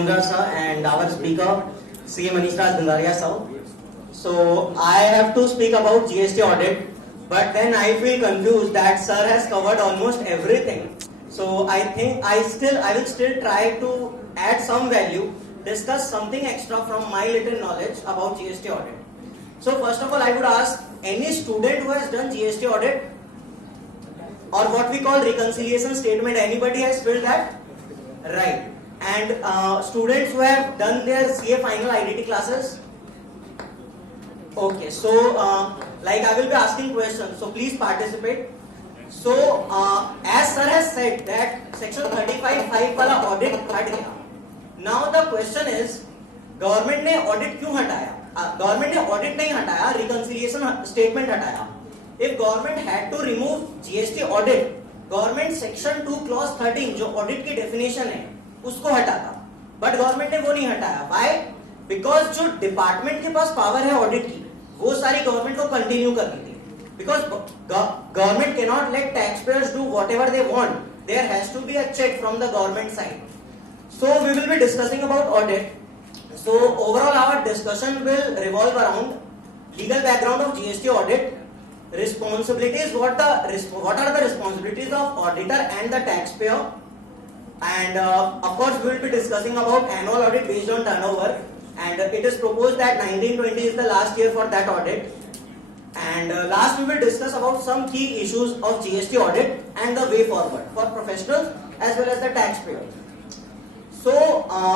Munjar sir and our speaker CA Manish Raj Dandaria sir. So I have to speak about GST audit, but then I feel confused that sir has covered almost everything. So I think I will still try to add some value, discuss something extra from my little knowledge about GST audit. So first of all, I would ask any student who has done GST audit or what we call reconciliation statement, anybody has filled that? Right. And students who have done their CA final IDT classes? Okay, so like I will be asking questions, so please participate. So as sir has said that section 35(5) वाला audit हट गया. Now the question is, government ने audit क्यों हटाया? Government ने audit नहीं हटाया, reconciliation statement हटाया. If government had to remove GST audit, government section 2 clause 13 जो ऑडिट की डेफिनेशन है उसको हटाता, बट गवर्नमेंट ने वो नहीं हटाया. व्हाई? बिकॉज जो डिपार्टमेंट के पास पावर है ऑडिट की वो सारी गवर्नमेंट को कंटिन्यू करनी थी. Because government can not let tax payers do whatever they want. There has to be a check from the government side. So we will be discussing about audit. So overall our discussion will revolve around legal background of GST audit, responsibilities, what are the responsibilities of auditor and the taxpayer, and of course we will be discussing about annual audit based on turnover, and it is proposed that 1920 is the last year for that audit, and last we will discuss about some key issues of GST audit and the way forward for professionals as well as the taxpayer. So,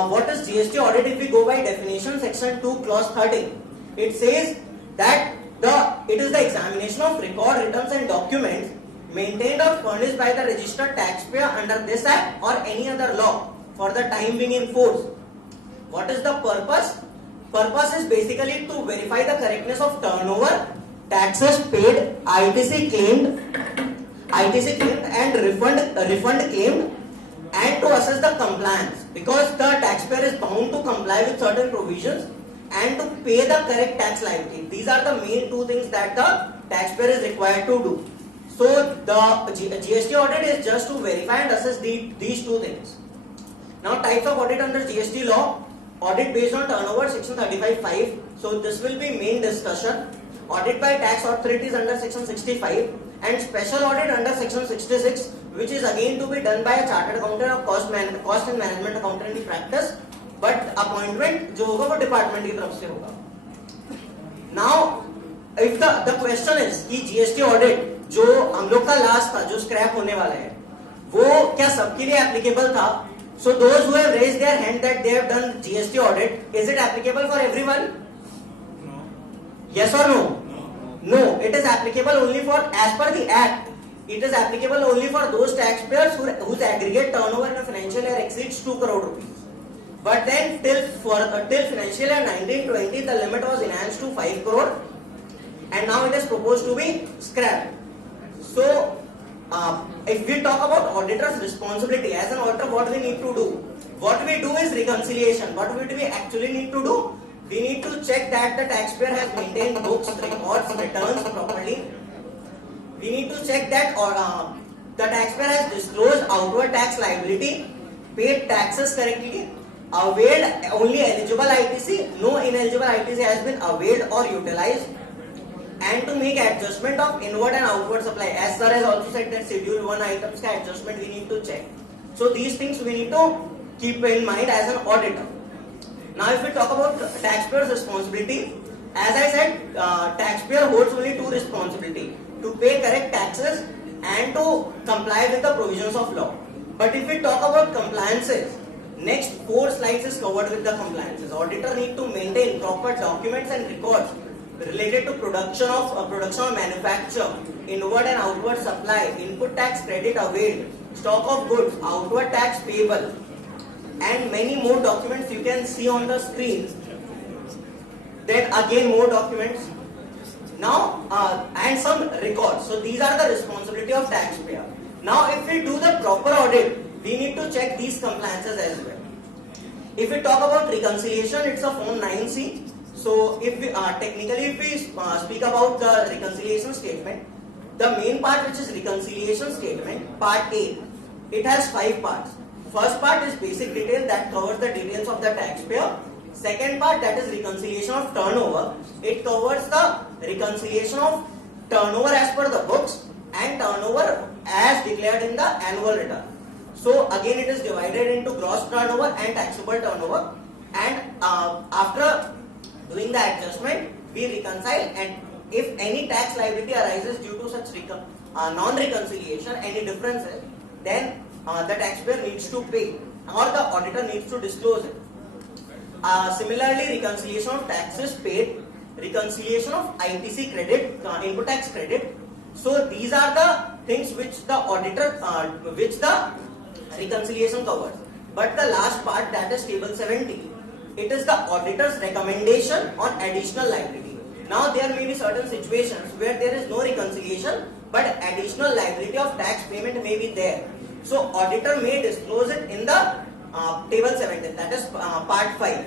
what is GST audit? If we go by definition, section 2, clause 13, it says that it is the examination of record, returns and documents maintained or furnished by the registered taxpayer under this act or any other law for the time being in force. What is the purpose? Purpose is basically to verify the correctness of turnover, taxes paid, ITC claimed and refund claimed, and to assess the compliance, because the taxpayer is bound to comply with certain provisions and to pay the correct tax liability. These are the main two things that the taxpayer is required to do. So the GST audit is just to verify and assess these two things. Now types of audit under GST law: audit based on turnover, section 35(5). So this will be main discussion. Audit by tax authorities under section 65, and special audit under section 66, which is again to be done by a chartered accountant or cost and management accountant in practice, but appointment जो होगा वो department की तरफ से होगा. Now if the question is कि GST audit जो हम लोग का लास्ट था, जो स्क्रैप होने वाला है, वो क्या सबके लिए एप्लीकेबल था? So those who have raised their hand that they have done GST audit, is it applicable for everyone? No. Yes or no? No, it is applicable only for, as per the act, it is applicable only for those taxpayers whose aggregate turnover in a financial year exceeds 2 crore rupees. But then till financial year 1920, the limit was enhanced to 5 crore, and now it is proposed to be scrapped. So, if we talk about auditor's responsibility, as an auditor, what we need to do? What we do is reconciliation. What do we actually need to do? We need to check that the taxpayer has maintained books, records, returns properly. We need to check that the taxpayer has disclosed outward tax liability, paid taxes correctly, availed only eligible ITC, no ineligible ITC has been availed or utilized, and to make adjustment of inward and outward supply. As sir has also said that schedule 1 items ka adjustment we need to check. So these things we need to keep in mind as an auditor. Now if we talk about taxpayer's responsibility, as I said, taxpayer holds only two responsibilities: to pay correct taxes and to comply with the provisions of law. But if we talk about compliances, next 4 slides is covered with the compliances. Auditor need to maintain proper documents and records related to production or manufacture, inward and outward supply, input tax credit availed, stock of goods, outward tax payable, and many more documents you can see on the screens. Then again more documents. Now and some records. So these are the responsibility of taxpayer. Now if we do the proper audit, we need to check these compliances as well. If we talk about reconciliation, it's a form 9C. So if we technically if we speak about the reconciliation statement, the main part, which is reconciliation statement, part A, it has 5 parts. First part is basic detail that covers the details of the taxpayer. Second part, that is reconciliation of turnover. It covers the reconciliation of turnover as per the books and turnover as declared in the annual return. So again, it is divided into gross turnover and taxable turnover, and after doing the adjustment, we reconcile, and if any tax liability arises due to such non-reconciliation, any differences, then the taxpayer needs to pay or the auditor needs to disclose it. Similarly, reconciliation of taxes paid, reconciliation of ITC credit, input tax credit. So these are the things which the auditor, which the reconciliation covers. But the last part, that is table 70, it is the auditor's recommendation on additional liability. Now there may be certain situations where there is no reconciliation, but additional liability of tax payment may be there. So auditor may disclose it in the table 17, that is part 5.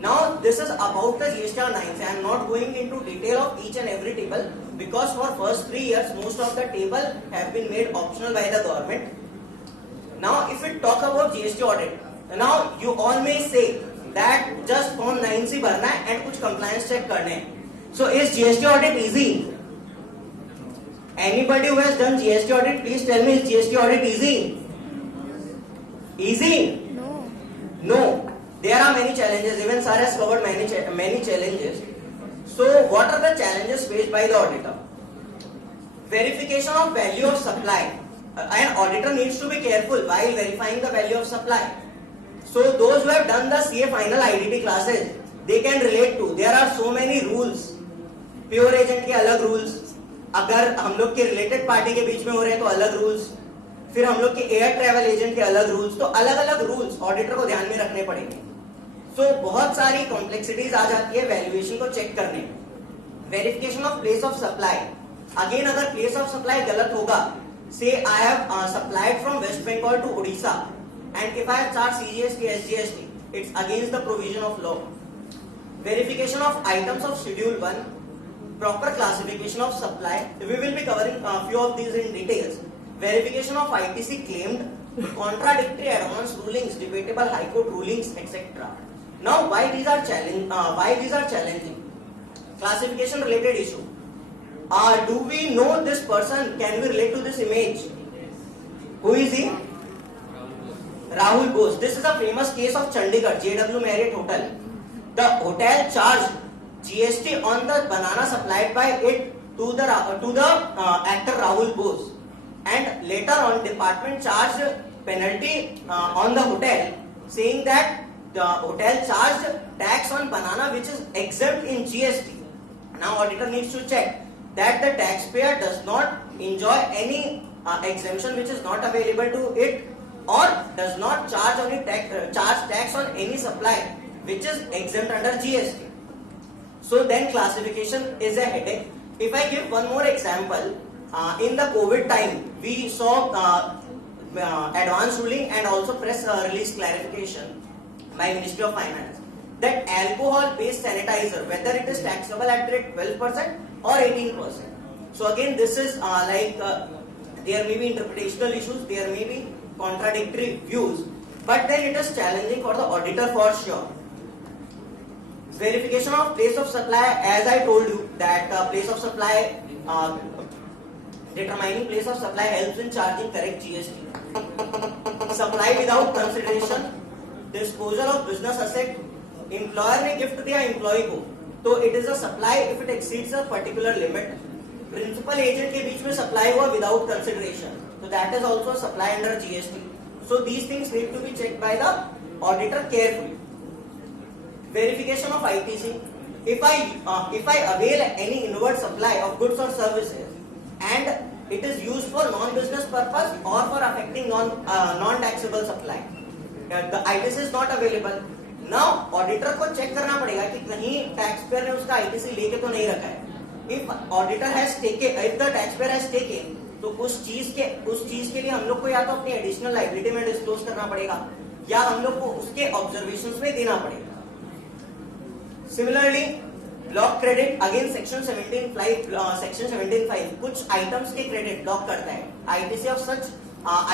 Now this is about the GSTR 9. I am not going into detail of each and every table, because for first 3 years most of the table have been made optional by the government. Now if we talk about GST audit, now you all may say that just form 9C भरना है and कुछ compliance check करने हैं. So is GST audit easy? Anybody who has done GST audit, please tell me, is GST audit easy? Easy? No. No. There are many challenges. Even sir has covered many challenges. So what are the challenges faced by the auditor? Verification of value of supply. An auditor needs to be careful while verifying the value of supply. So those who have done the CA final IDT classes, they can relate to. There are so many rules. Pure agent के अलग rules. अगर हम लोग के related party के बीच में हो रहे हैं तो अलग रूल्स, फिर हम लोग के एयर ट्रैवल एजेंट के अलग रूल्स, तो अलग अलग रूल्स ऑडिटर को ध्यान में रखने पड़ेंगे. सो बहुत सारी कॉम्प्लेक्सिटीज आ जाती है वैल्यूएशन को चेक करने में. Verification of place of supply. Again अगर प्लेस ऑफ सप्लाई गलत होगा, say I have supplied from West Bengal to Orissa and if I have charge CGST SGST, it's against the provision of law. Verification of items of schedule 1. Proper classification of supply. We will be covering a few of these in details. Verification of ITC claimed, contradictory advance rulings, debatable high court rulings, etc. Now, why these are challenging? Classification related issue. Do we know this person? Can we relate to this image? Who is he? Rahul Bose. This is a famous case of Chandigarh, JW Marriott Hotel. The hotel charged GST on the banana supplied by it to the actor Rahul Bose, and later on department charged penalty on the hotel, saying that the hotel charged tax on banana which is exempt in GST. Now auditor needs to check that the taxpayer does not enjoy any exemption which is not available to it, or does not charge tax on any supply which is exempt under GST. So then classification is a headache. If I give one more example, in the COVID time, we saw advance ruling and also press release clarification by Ministry of Finance that alcohol-based sanitizer, whether it is taxable at rate 12% or 18%. So again, this is there may be interpretational issues, there may be contradictory views, but then it is challenging for the auditor for sure. Verification of place of supply, as I told you that place of supply, determining place of supply helps in charging correct GST. Supply without consideration, disposal of business asset, employer may gift their employee को, तो it is a supply if it exceeds a particular limit. Principal agent के बीच में supply हुआ without consideration, so that is also a supply under GST. So these things need to be checked by the auditor carefully. Verification of ITC. If I avail any inward supply of goods or services and it is used for non-business purpose or for affecting non-taxable supply, the ITC is not available. Now auditor को check करना पड़ेगा कि कहीं taxpayer ने उसका ITC लेके तो नहीं रखा है. If auditor has taken, if the taxpayer has taken, तो उस चीज के लिए हम लोग को या तो अपनी additional liability में disclose करना पड़ेगा या हम लोग को उसके observations में देना पड़ेगा. Similarly, block credit, again section 17(5) कुछ items के credit block करता है. ITC of such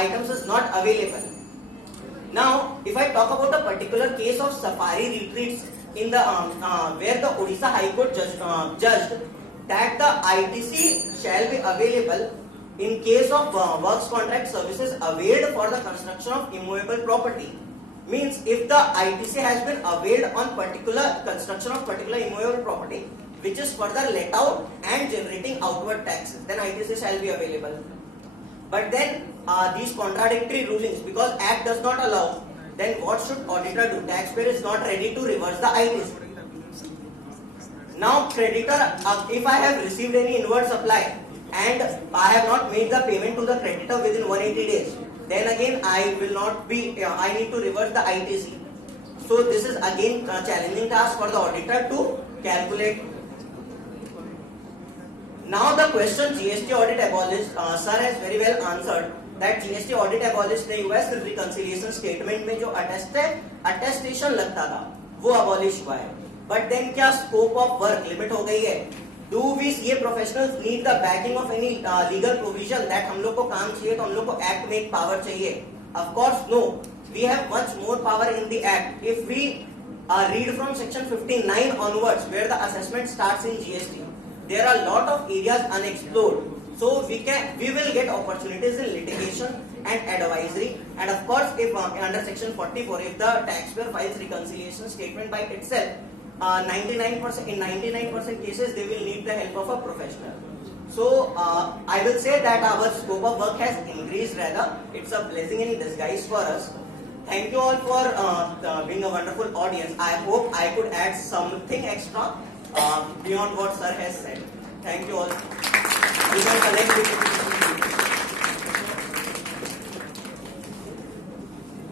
items is not available. Now, if I talk about a particular case of safari retreats in the where the Odisha High Court judged that the ITC shall be available in case of works contract services availed for the construction of immovable property. Means if the ITC has been availed on particular construction of particular immovable property which is further let out and generating outward taxes, then ITC shall be available. But then these contradictory rulings, because Act does not allow, then what should auditor do? Taxpayer is not ready to reverse the ITC. Now creditor, if I have received any inward supply and I have not made the payment to the creditor within 180 days, then again I will not be, I need to reverse the ITC. So this is again a challenging task for the auditor to calculate. Now the question GST audit abolished, sir has very well answered that GST audit abolished नहीं हुआ है, सिर्फ reconciliation statement में जो attestation लगता था वो abolish हुआ है. But then क्या scope of work limit हो गई है? Do we CA professionals need the backing of any legal provision that हम लोग को काम चाहिए तो हम लोग को act में एक power चाहिए? Of course no. We have much more power in the act. If we read from section 59 onwards, where the assessment starts in GST, there are a lot of areas unexplored. So we will get opportunities in litigation and advisory. And of course, if under section 44, if the taxpayer files reconciliation statement by itself, 99% in 99% cases they will need the help of a professional. So I will say that our scope of work has increased rather. It's a blessing in disguise for us. Thank you all for being a wonderful audience. I hope I could add something extra beyond what sir has said. Thank you all. You can connect with